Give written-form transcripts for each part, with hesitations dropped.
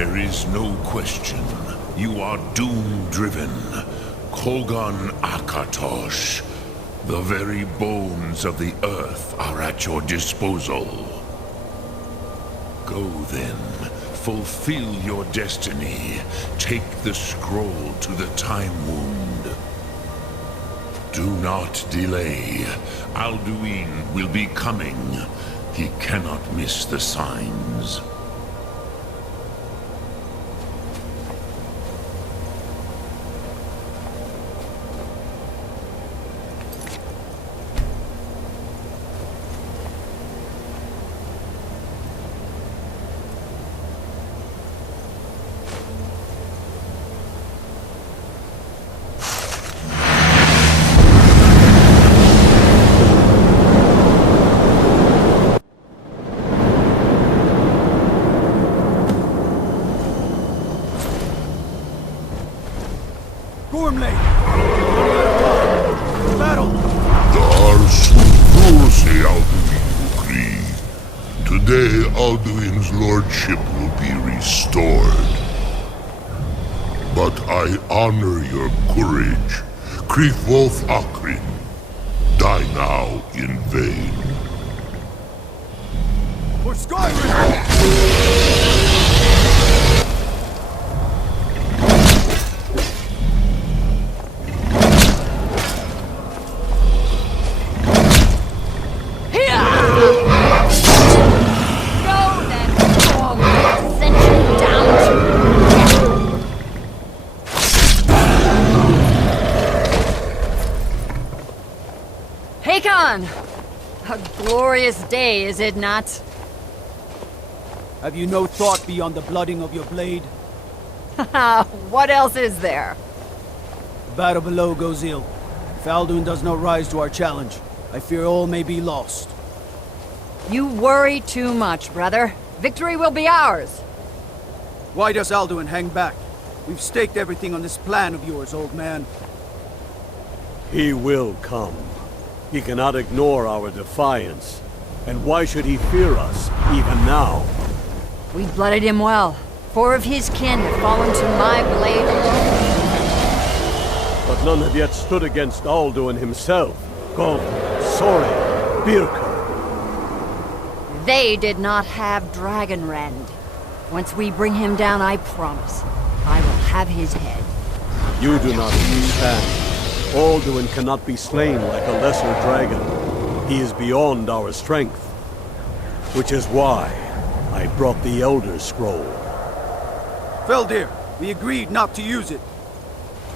There is no question. You are doom-driven. Kogan Akatosh. The very bones of the earth are at your disposal. Go then. Fulfill your destiny. Take the scroll to the Time Wound. Do not delay. Alduin will be coming. He cannot miss the signs. Today, Alduin's lordship will be restored. But I honor your courage. Kriegwolf Akrin. Die now in vain. For Skyrim! A glorious day, is it not? Have you no thought beyond the blooding of your blade? What else is there? The battle below goes ill. If Alduin does not rise to our challenge, I fear all may be lost. You worry too much, brother. Victory will be ours. Why does Alduin hang back? We've staked everything on this plan of yours, old man. He will come. He cannot ignore our defiance. And why should he fear us, even now? We blooded him well. 4 of his kin have fallen to my blade alone. But none have yet stood against Alduin himself. Gulf, Sorin, Birka. They did not have Dragonrend. Once we bring him down, I promise, I will have his head. You do not understand. Alduin cannot be slain like a lesser dragon. He is beyond our strength. Which is why I brought the Elder Scroll. Feldir, we agreed not to use it.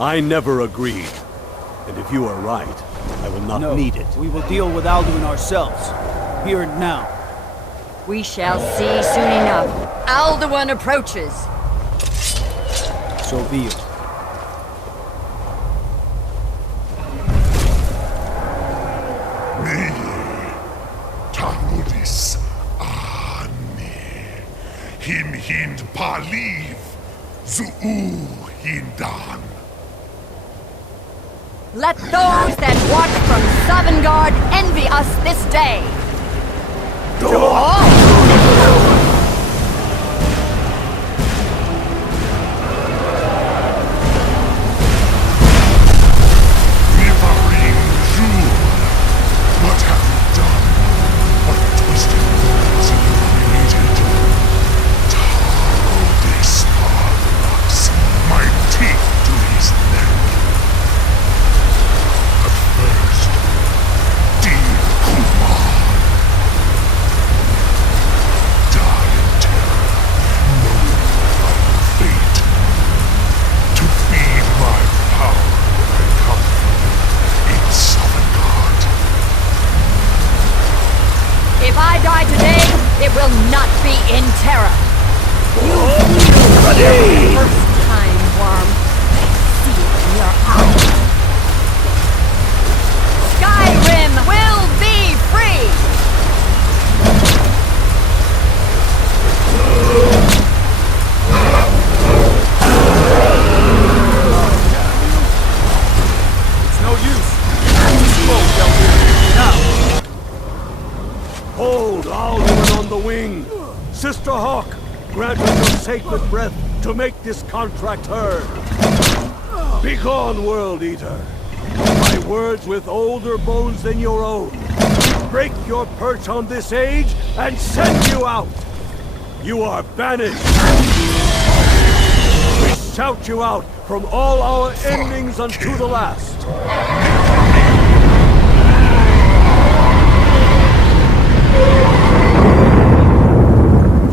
I never agreed. And if you are right, I will not need it. We will deal with Alduin ourselves. Here and now. We shall see soon enough. Alduin approaches. So be it. Him hind paliv, zuu hindan. Let those that watch from Sovngarde envy us this day. What have you done? What twisted words have you created? My teeth to his neck. But first, dear Kumar, die in terror, knowing your final fate. To feed my power when I come for you in Sovngarde. If I die today, it will not be in terror. First time, worm. See it in your eyes. Skyrim will be free! It's no use. Slow, Feldir. Now! Hold Alduin on the wing! Sister Hawk, grant us your sacred breath to make this contract heard. Begone, World Eater. My words with older bones than your own. Break your perch on this age and send you out. You are banished. We shout you out from all our endings unto the last.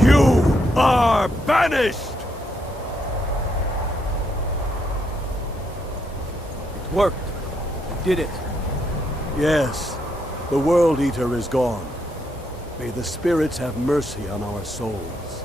You are banished! It worked. You did it. Yes, the World Eater is gone. May the spirits have mercy on our souls.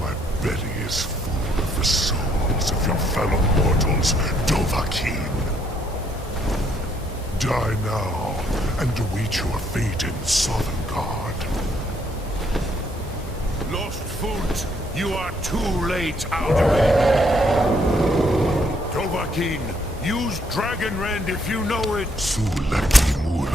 My belly is full of the souls of your fellow mortals, Dovahkiin. Die now, and await your fate in Sovngarde. Lost Foot, you are too late, Alduin. Dovahkiin, use Dragon Rend if you know it. Suleki Mula.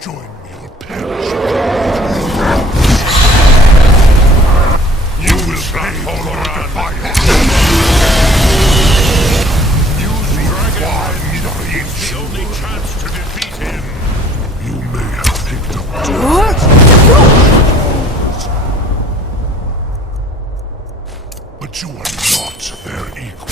Join me or perish. You will pay for your defiance. Use Dragon Rend. It's the only chance to defeat him. You may have picked up but you are not their equal.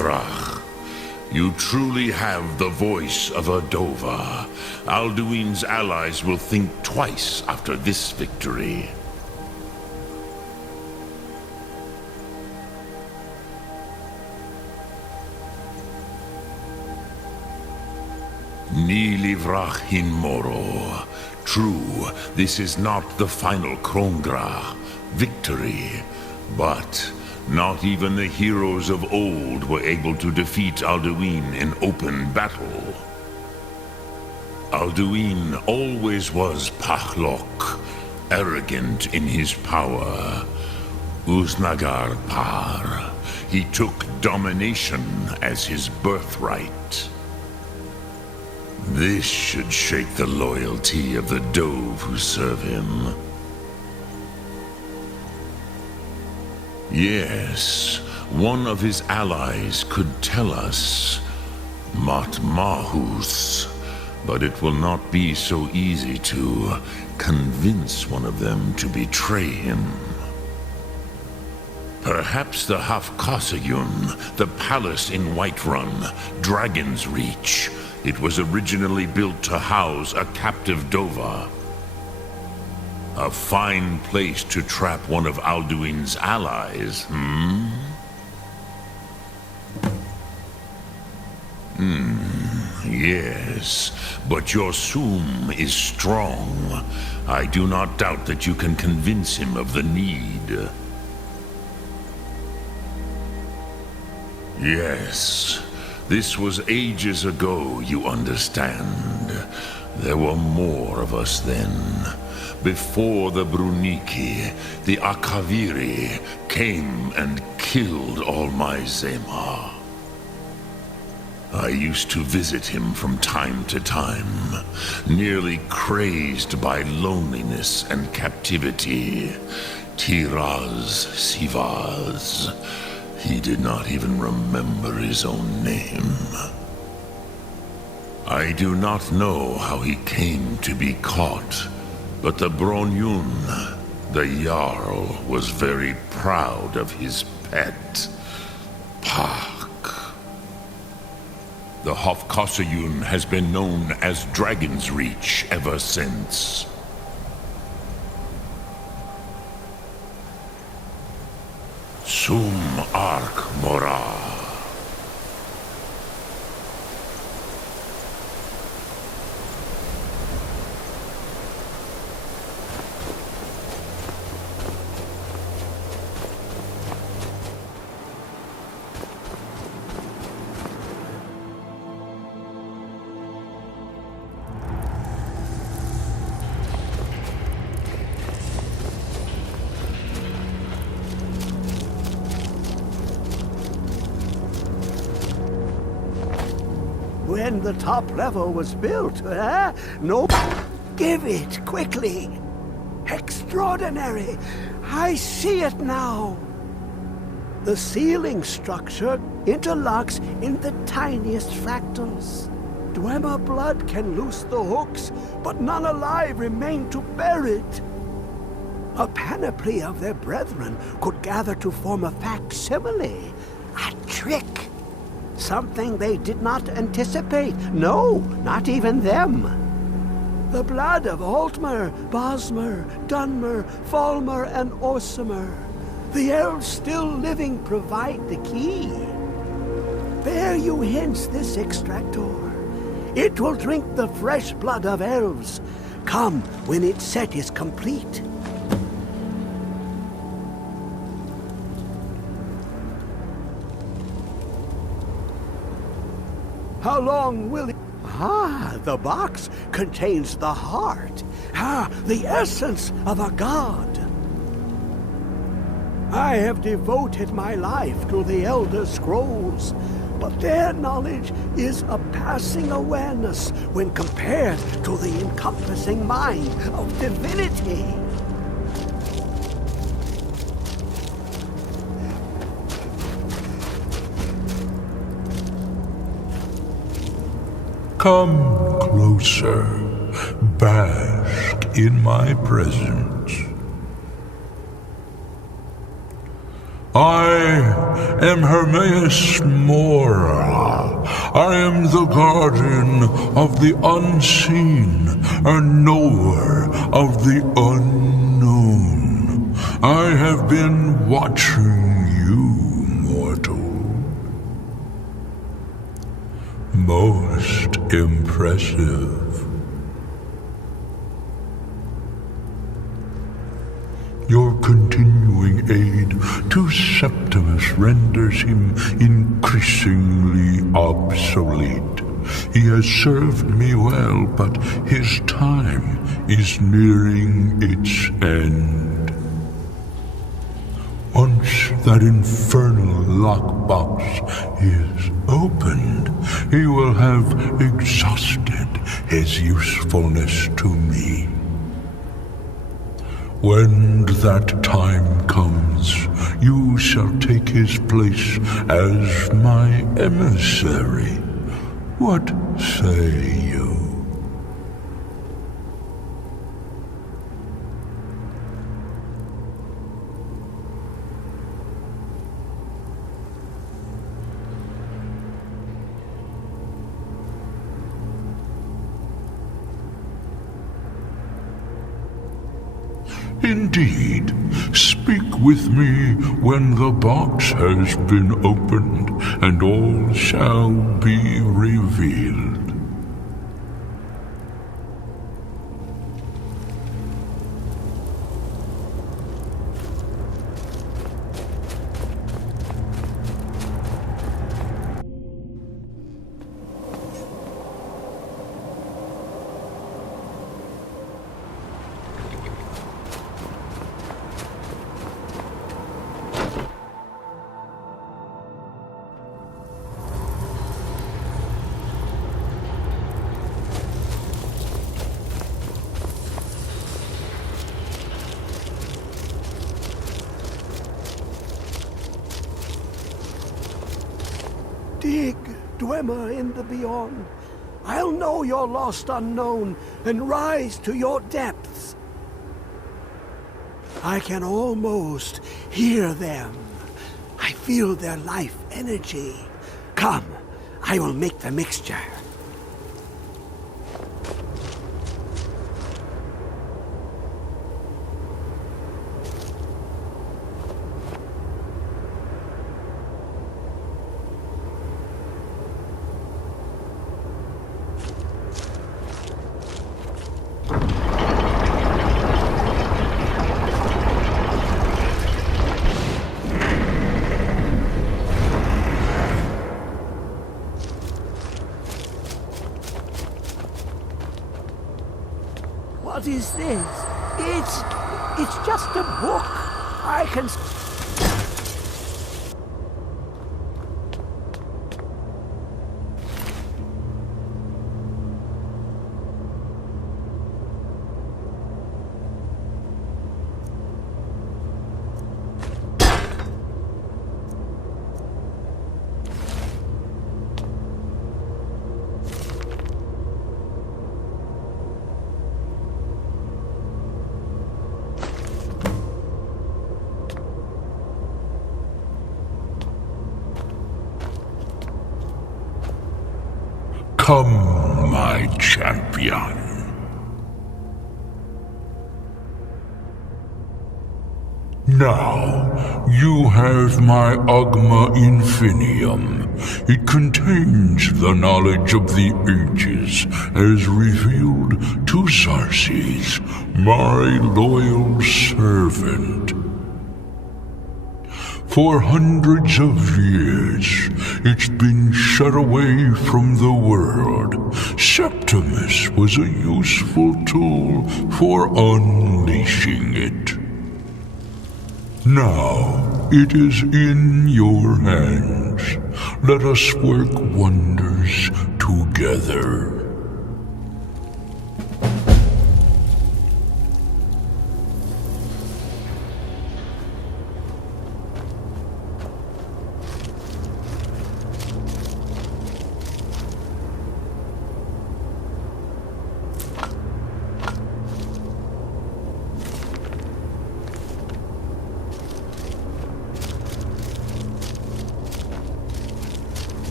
Krongrach. You truly have the voice of a Dova. Alduin's allies will think twice after this victory. Ni livrach hin moro. True, this is not the final Krongrach victory, but not even the heroes of old were able to defeat Alduin in open battle. Alduin always was Pachlok, arrogant in his power. Uznagar Par. He took domination as his birthright. This should shake the loyalty of the Dove who serve him. Yes, one of his allies could tell us Matmahus, but it will not be so easy to convince one of them to betray him. Perhaps the Hafkosayun, the palace in Whiterun, Dragon's Reach. It was originally built to house a captive Dova. A fine place to trap one of Alduin's allies, Yes, but your Sum is strong. I do not doubt that you can convince him of the need. Yes. This was ages ago, you understand. There were more of us then. Before the Bruniki, the Akaviri came and killed all my Zema. I used to visit him from time to time, nearly crazed by loneliness and captivity. Tiraz Sivaz. He did not even remember his own name. I do not know how he came to be caught, but the Bronyun, the Jarl, was very proud of his pet, Pak. The Hofkosayun has been known as Dragon's Reach ever since. Sum Ark Mora. When the top level was built, No. Give it, quickly! Extraordinary! I see it now! The ceiling structure interlocks in the tiniest fractals. Dwemer blood can loose the hooks, but none alive remain to bear it. A panoply of their brethren could gather to form a facsimile. A trick! Something they did not anticipate. No, not even them. The blood of Altmer, Bosmer, Dunmer, Falmer, and Orsimer. The elves still living provide the key. Bear you hence this extractor. It will drink the fresh blood of elves. Come when its set is complete. How long will it... the box contains the heart. The essence of a god. I have devoted my life to the Elder Scrolls, but their knowledge is a passing awareness when compared to the encompassing mind of divinity. Come closer, bask in my presence. I am Hermaeus Mora. I am the guardian of the unseen, a knower of the unknown. I have been watching you, mortal. Most impressive. Your continuing aid to Septimus renders him increasingly obsolete. He has served me well, but his time is nearing its end. Once that infernal lockbox is opened, he will have exhausted his usefulness to me. When that time comes, you shall take his place as my emissary. What say you? Indeed, speak with me when the box has been opened, and all shall be revealed. Dig, Dwemer in the beyond. I'll know your lost unknown and rise to your depths. I can almost hear them. I feel their life energy. Come, I will make the mixture. What is this? It's just a book. I can... Come, my champion. Now, you have my Agma Infinium. It contains the knowledge of the ages as revealed to Xarxes, my loyal servant. For hundreds of years, it's been shut away from the world. Septimus was a useful tool for unleashing it. Now, it is in your hands. Let us work wonders together.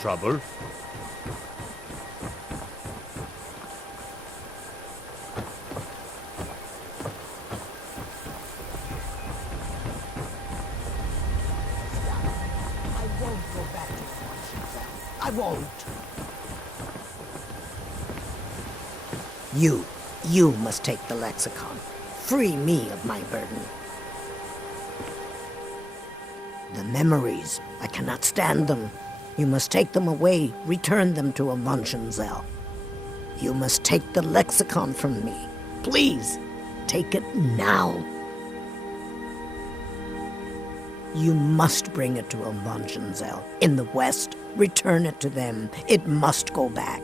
Trouble? I won't go back to Washington. I won't. You must take the lexicon. Free me of my burden. The memories, I cannot stand them. You must take them away, return them to Avonshenzell. You must take the lexicon from me. Please, take it now. You must bring it to Avonshenzell. In the west, return it to them. It must go back.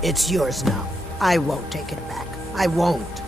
It's yours now. I won't take it back. I won't.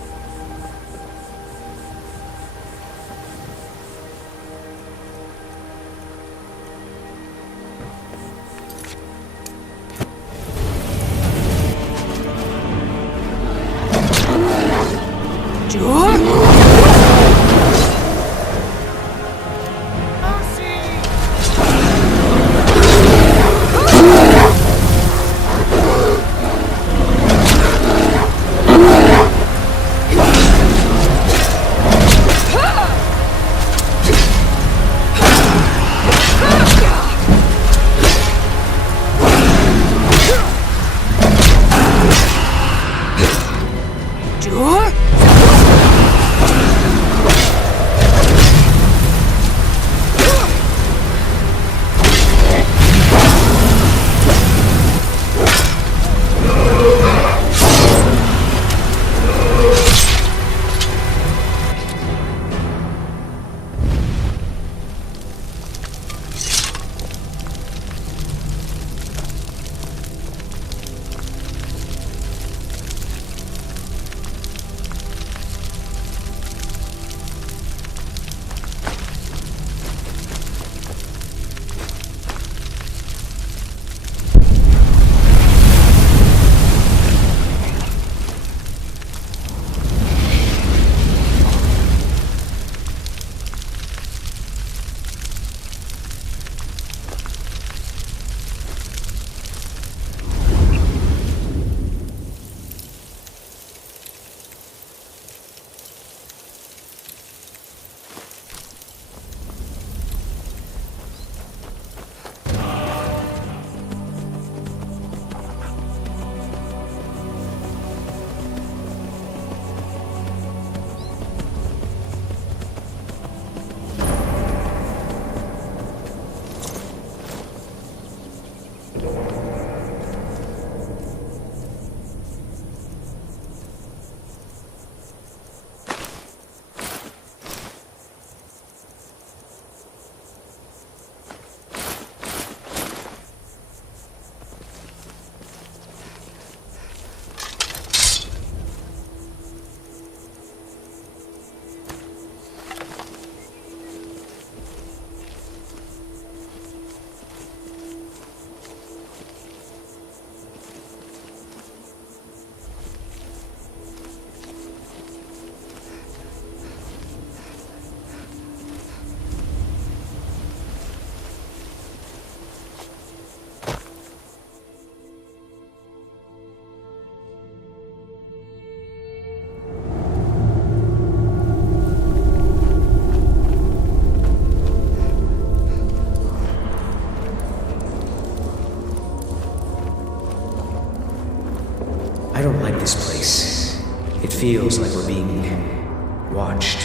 I don't like this place. It feels like we're being watched.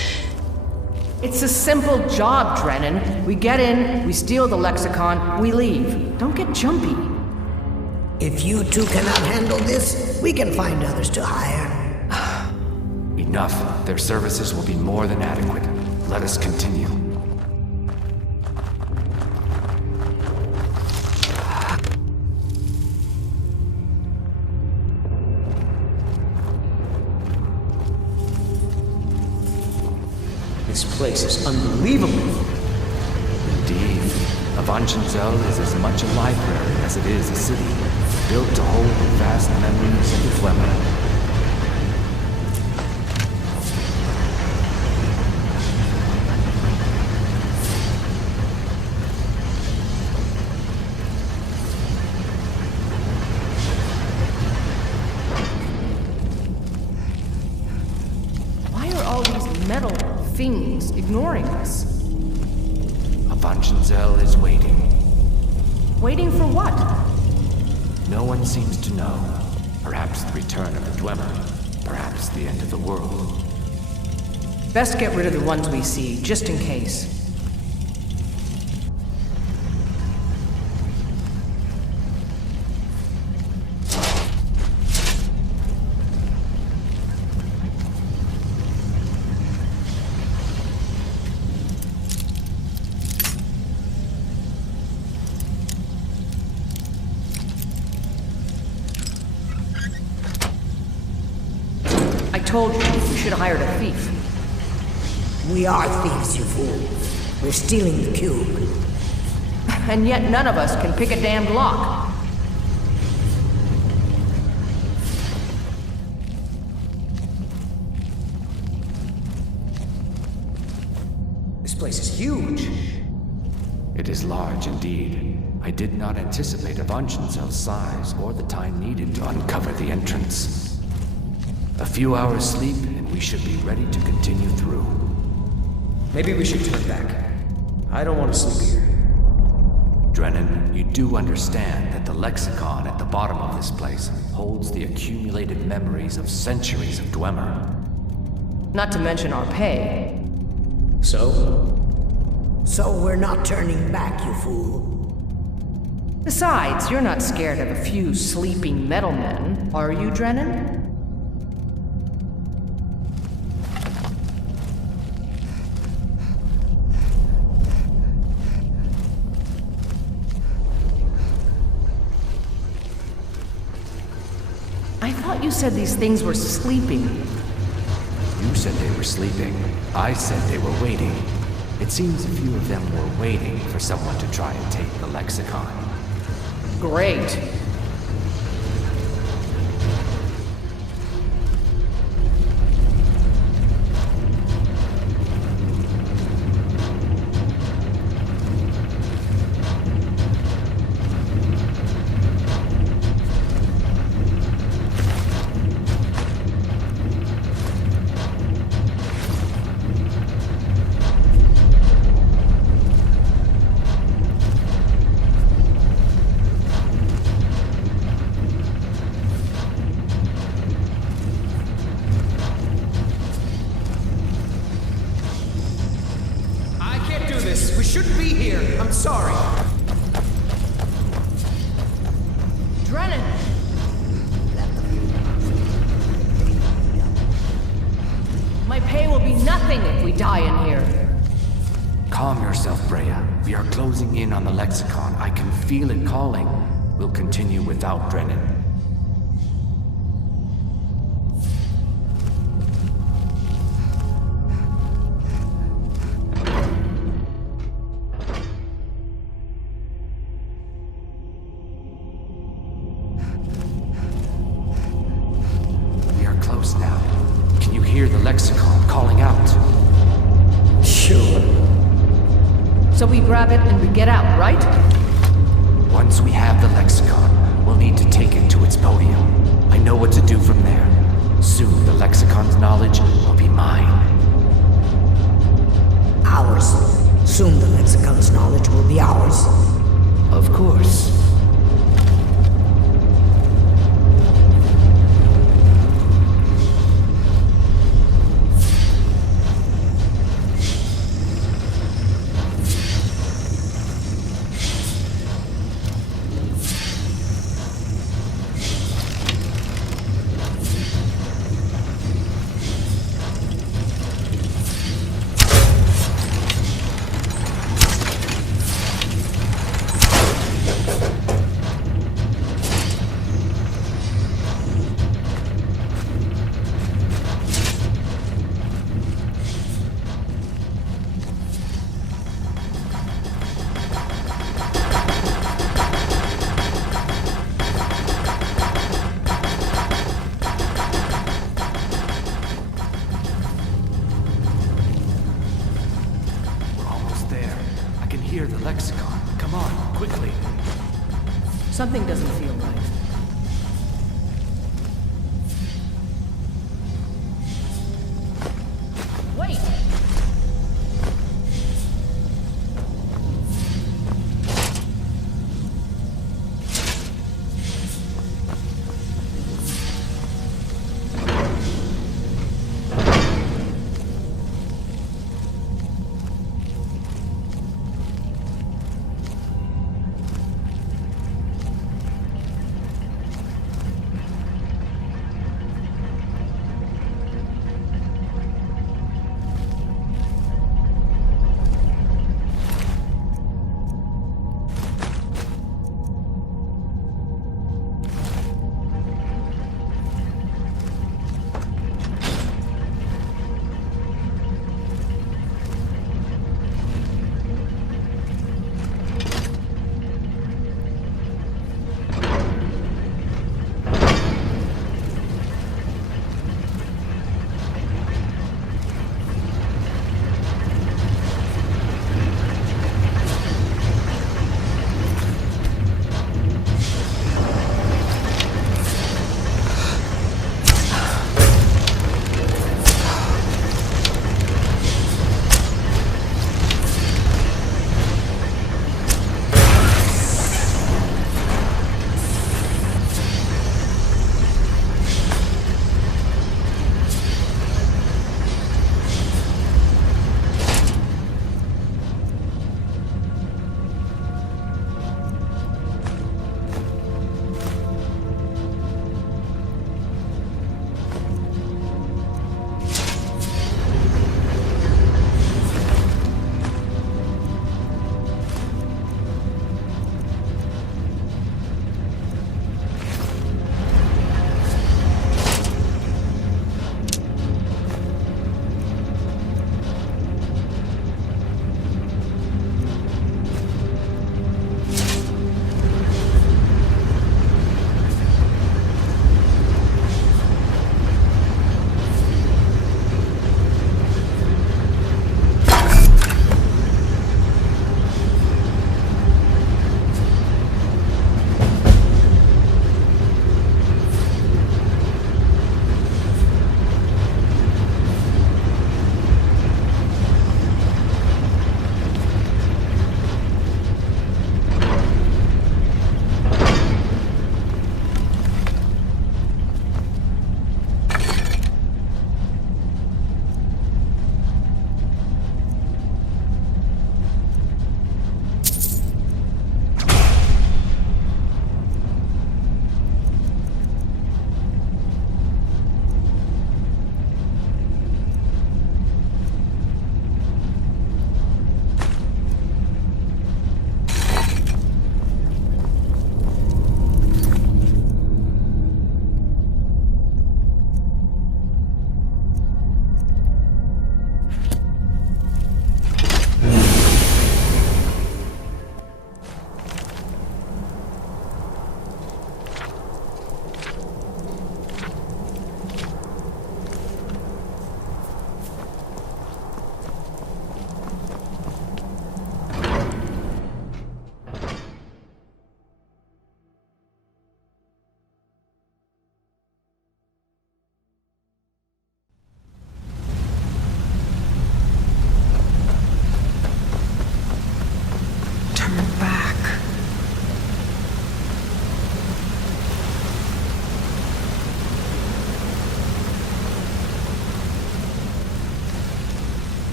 It's a simple job, Drennan. We get in, we steal the lexicon, we leave. Don't get jumpy. If you two cannot handle this, we can find others to hire. Enough. Their services will be more than adequate. Let us continue. This place is unbelievable. Indeed. Avonshenzell is as much a library as it is a city, built to hold the vast memories of the Fleming. fiends ignoring us. Avangenzel is waiting. Waiting for what? No one seems to know. Perhaps the return of the Dwemer. Perhaps the end of the world. Best get rid of the ones we see, just in case. I told you, we should have hired a thief. We are thieves, you fool. We're stealing the cube. And yet none of us can pick a damned lock. This place is huge. It is large indeed. I did not anticipate Avangenzel's size or the time needed to uncover the entrance. A few hours sleep, and we should be ready to continue through. Maybe we should turn back. I don't want to sleep here. Drennan, you do understand that the lexicon at the bottom of this place holds the accumulated memories of centuries of Dwemer. Not to mention our pay. So? So we're not turning back, you fool. Besides, you're not scared of a few sleeping metal men, are you, Drennan? I thought you said these things were sleeping. You said they were sleeping. I said they were waiting. It seems a few of them were waiting for someone to try and take the lexicon. Great. We shouldn't be here. I'm sorry. Drennan! My pay will be nothing if we die in here. Calm yourself, Freya. We are closing in on the lexicon. I can feel it calling. We'll continue without Drennan. Hear the lexicon calling out. Sure. So we grab it and we get out, right? Once we have the lexicon, we'll need to take it to its podium. I know what to do from there. Soon the lexicon's knowledge will be mine. Ours. Soon the lexicon's knowledge will be ours. Of course. Hear the lexicon. Come on, quickly. Something doesn't feel right. Wait!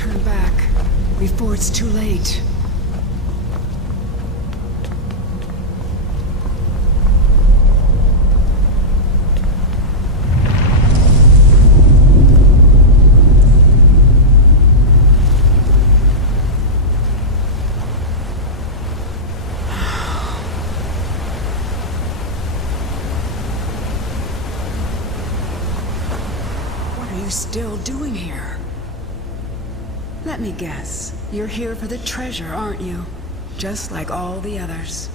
Turn back before it's too late. Still doing here? Let me guess. You're here for the treasure, aren't you? Just like all the others.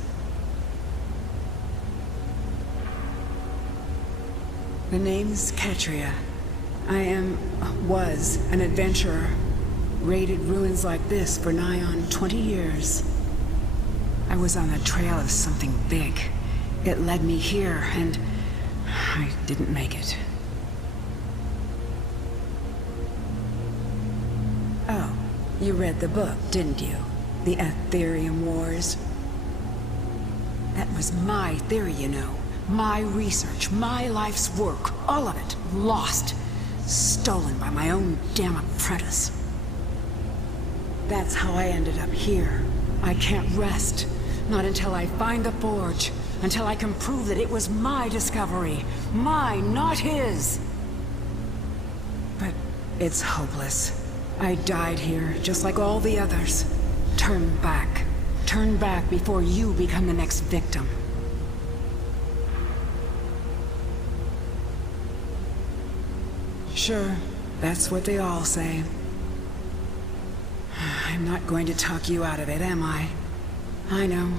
The name's Katria. was an adventurer. Raided ruins like this for nigh on 20 years. I was on the trail of something big. It led me here, and I didn't make it. Oh, you read the book, didn't you? The Ethereum Wars? That was my theory, you know. My research, my life's work, all of it, lost. Stolen by my own damn apprentice. That's how I ended up here. I can't rest. Not until I find the forge. Until I can prove that it was my discovery. Mine, not his. But it's hopeless. I died here, just like all the others. Turn back. Turn back before you become the next victim. Sure, that's what they all say. I'm not going to talk you out of it, am I? I know.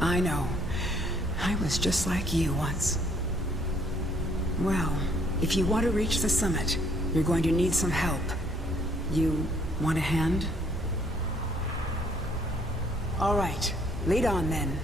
I was just like you once. Well, if you want to reach the summit, you're going to need some help. You want a hand? All right, lead on then.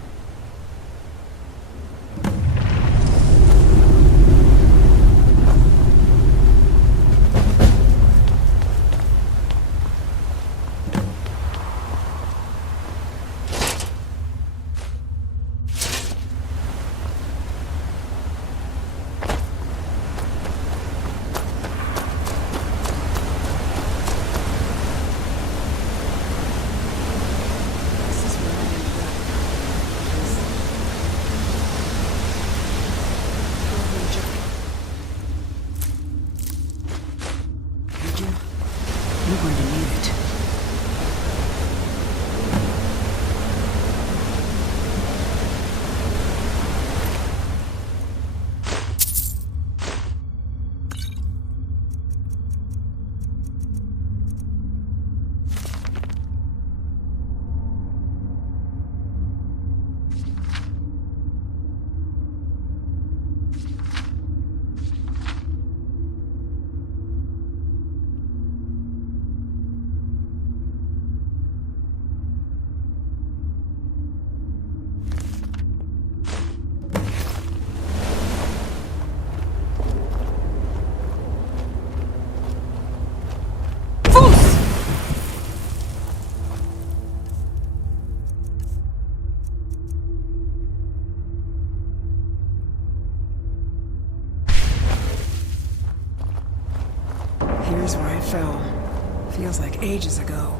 Here's where I fell. Feels like ages ago.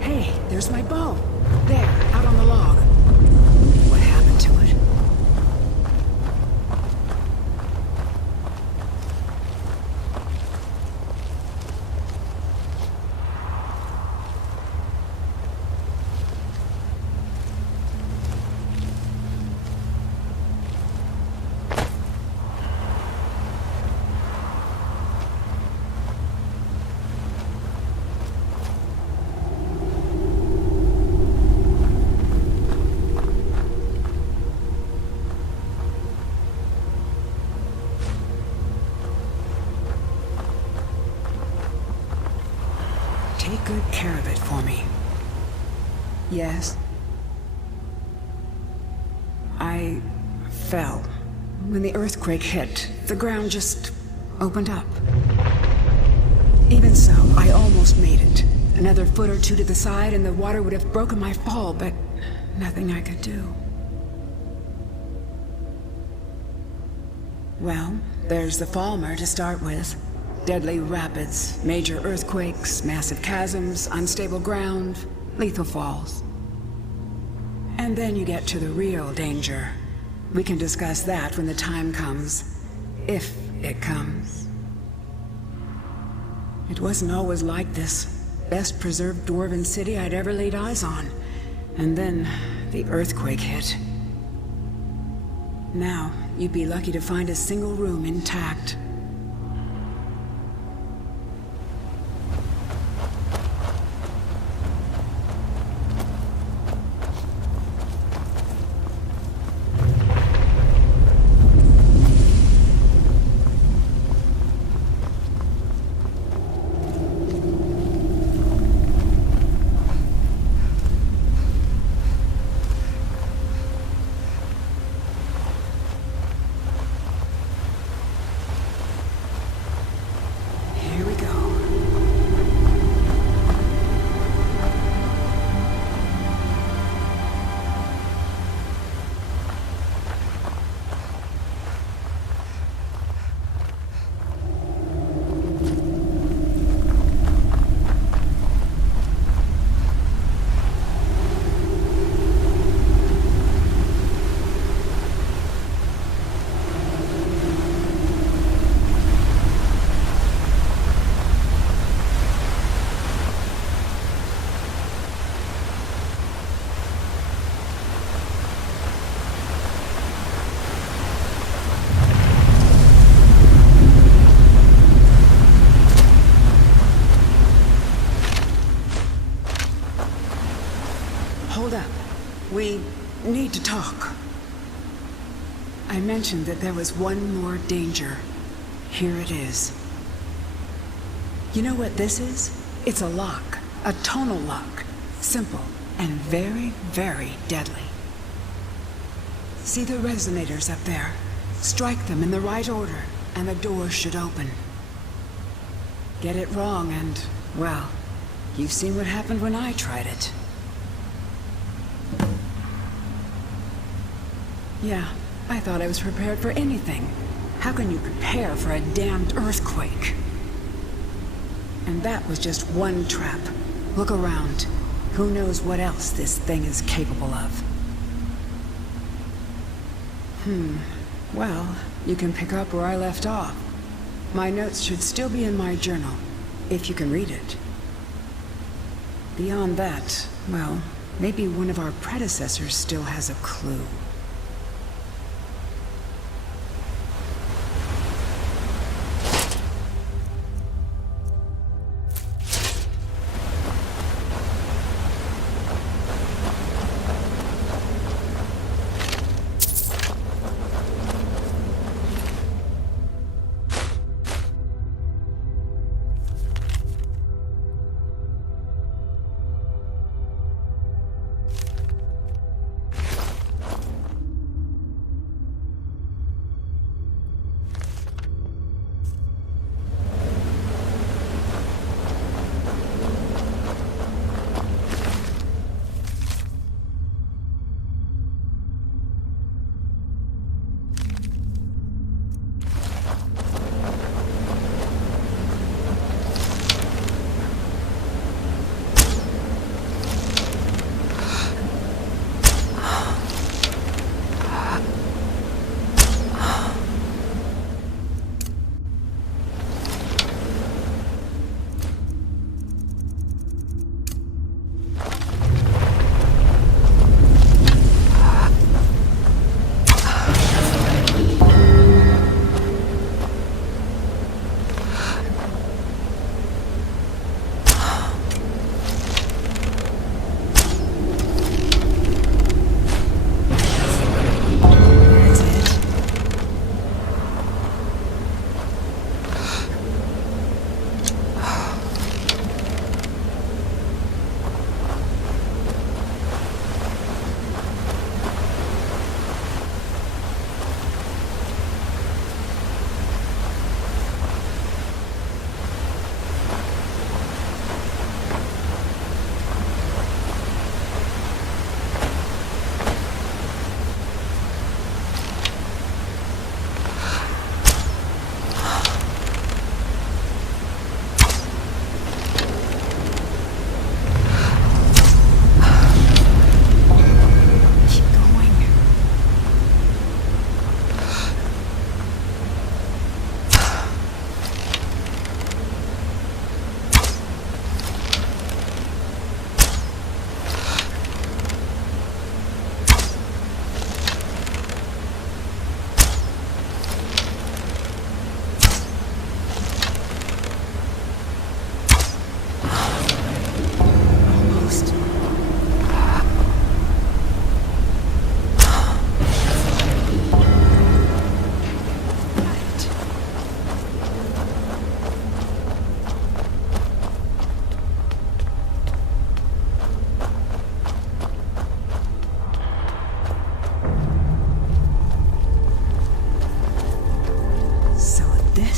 Hey, there's my bow. There, out on the log. What happened to it? Take good care of it for me. Yes? I fell. When the earthquake hit, the ground just opened up. Even so, I almost made it. Another foot or two to the side and the water would have broken my fall, but nothing I could do. Well, there's the Falmer to start with. deadly rapids, major earthquakes, massive chasms, unstable ground, lethal falls. And then you get to the real danger. We can discuss that when the time comes. If it comes. It wasn't always like this. Best preserved dwarven city I'd ever laid eyes on. And then the earthquake hit. Now, you'd be lucky to find a single room intact. Hold up. We need to talk. I mentioned that there was one more danger. Here it is. You know what this is? It's a lock. A tonal lock. Simple and very, very deadly. See the resonators up there? Strike them in the right order, and the door should open. Get it wrong and, well, you've seen what happened when I tried it. Yeah, I thought I was prepared for anything. How can you prepare for a damned earthquake? And that was just one trap. Look around. Who knows what else this thing is capable of? Well, you can pick up where I left off. My notes should still be in my journal, if you can read it. Beyond that, well, maybe one of our predecessors still has a clue.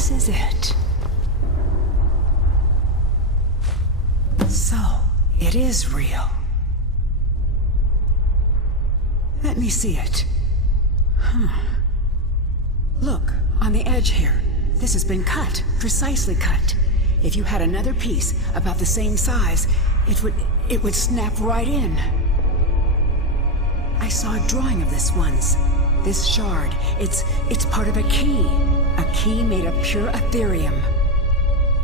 this is it. So, it is real. Let me see it. Look, on the edge here. This has been cut, precisely cut. If you had another piece about the same size, it would snap right in. I saw a drawing of this once. This shard, it's part of a key. A key made of pure Aetherium.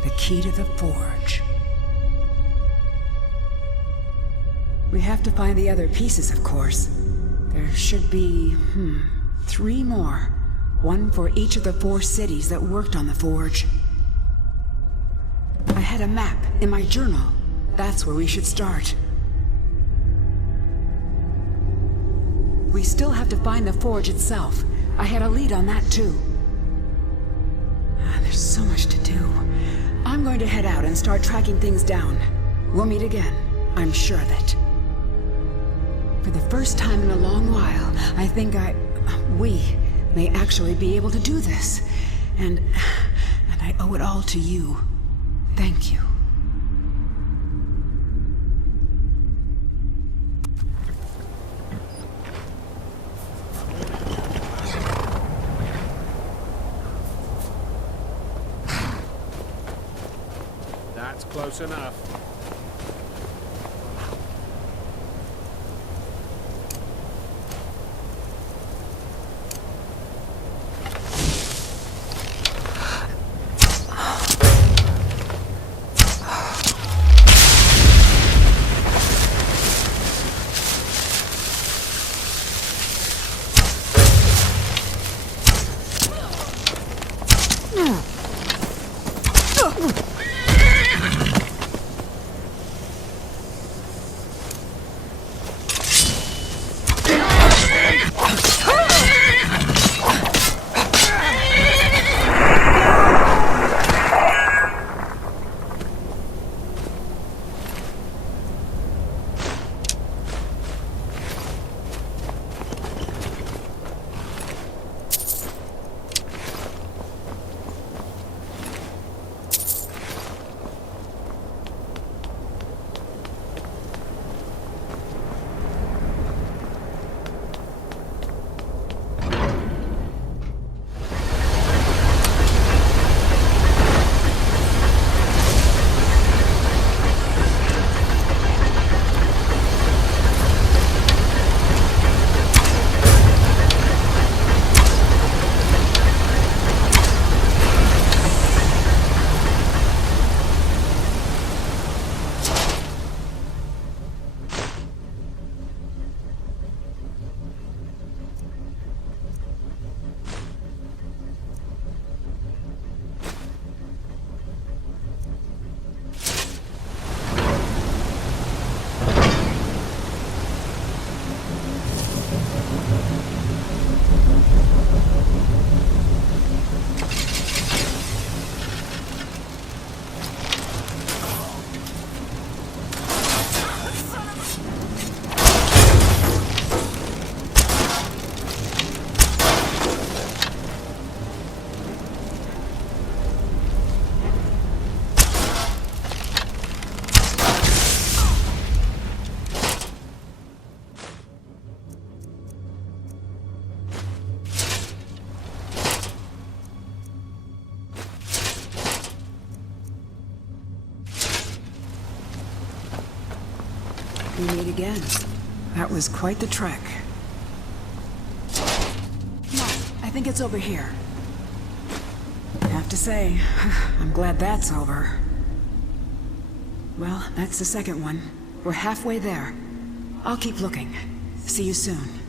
The key to the forge. We have to find the other pieces, of course. There should be, 3 more. 1 for each of the 4 cities that worked on the forge. I had a map in my journal. That's where we should start. We still have to find the forge itself. I had a lead on that too. There's so much to do. I'm going to head out and start tracking things down. We'll meet again, I'm sure of it. For the first time in a long while, I think we may actually be able to do this. And I owe it all to you. Thank you. That's close enough. We meet again. That was quite the trek. No, I think it's over here. I have to say, I'm glad that's over. Well, that's the second one. We're halfway there. I'll keep looking. See you soon.